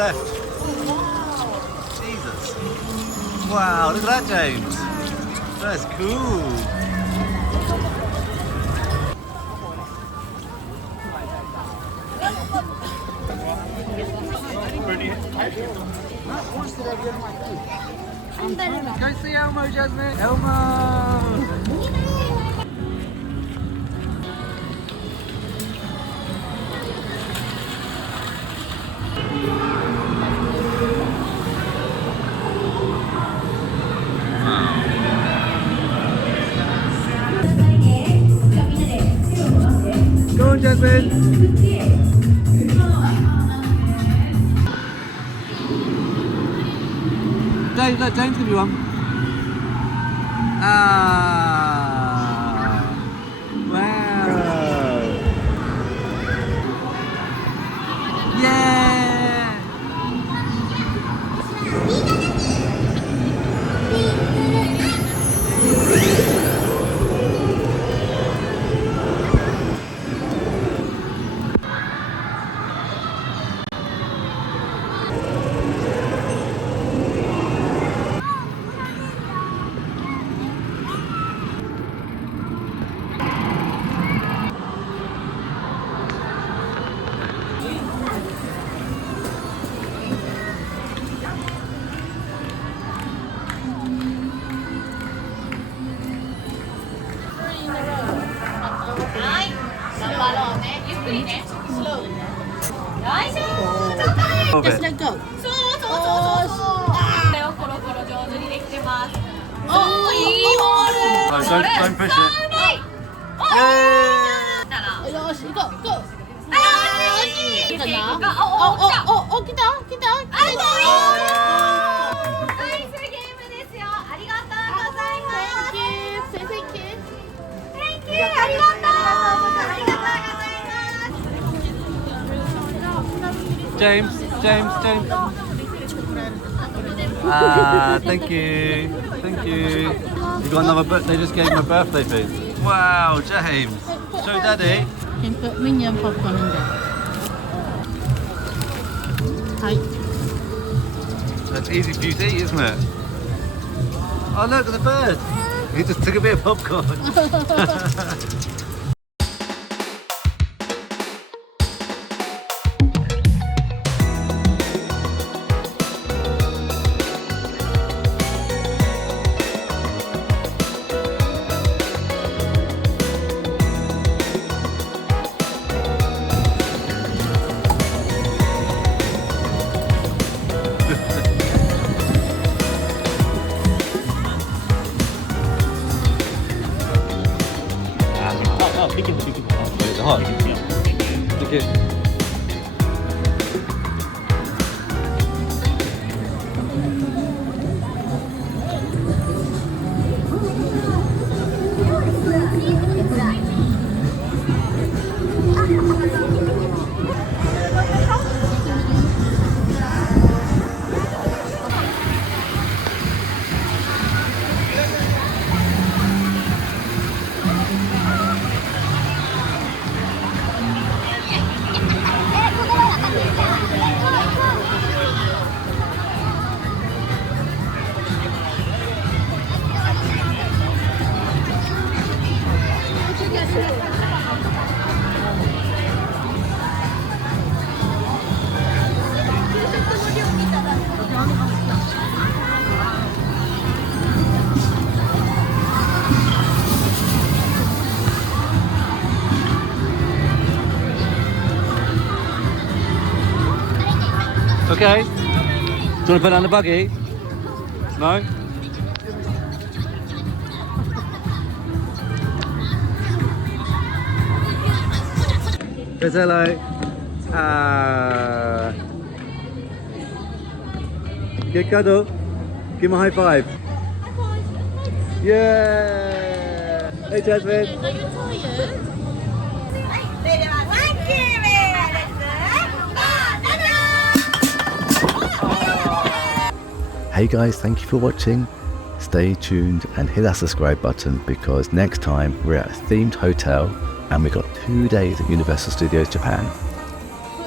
left. Jesus. Wow, look at that, James. That's cool. Go see Elmo, Jasmine. Elmo. Go on, Jasmine. James, let James give you one. Ah, wow. Yeah. Just let go. Don't push it. Yay! Yoshi, go, go. 来たな。お、来た。ナイスゲームですよ。ありがとうございます。 Thank you. Thank you. ありがとうございます。 James. Thank you. You got another they just gave him a birthday thing. Wow, James. Show Daddy. You can put minion popcorn in there. Hi. That's easy for you to eat, isn't it? Oh, look at the bird. He just took a bit of popcorn. It's hot. Look at. Okay. Do you want to put it on the buggy? No? Say hello. Get cuddle. Give him a high five. High five. Yeah. Hey Jasmine. Are you tired? Hey guys, thank you for watching. Stay tuned and hit that subscribe button because next time we're at a themed hotel and we've got 2 days at Universal Studios Japan.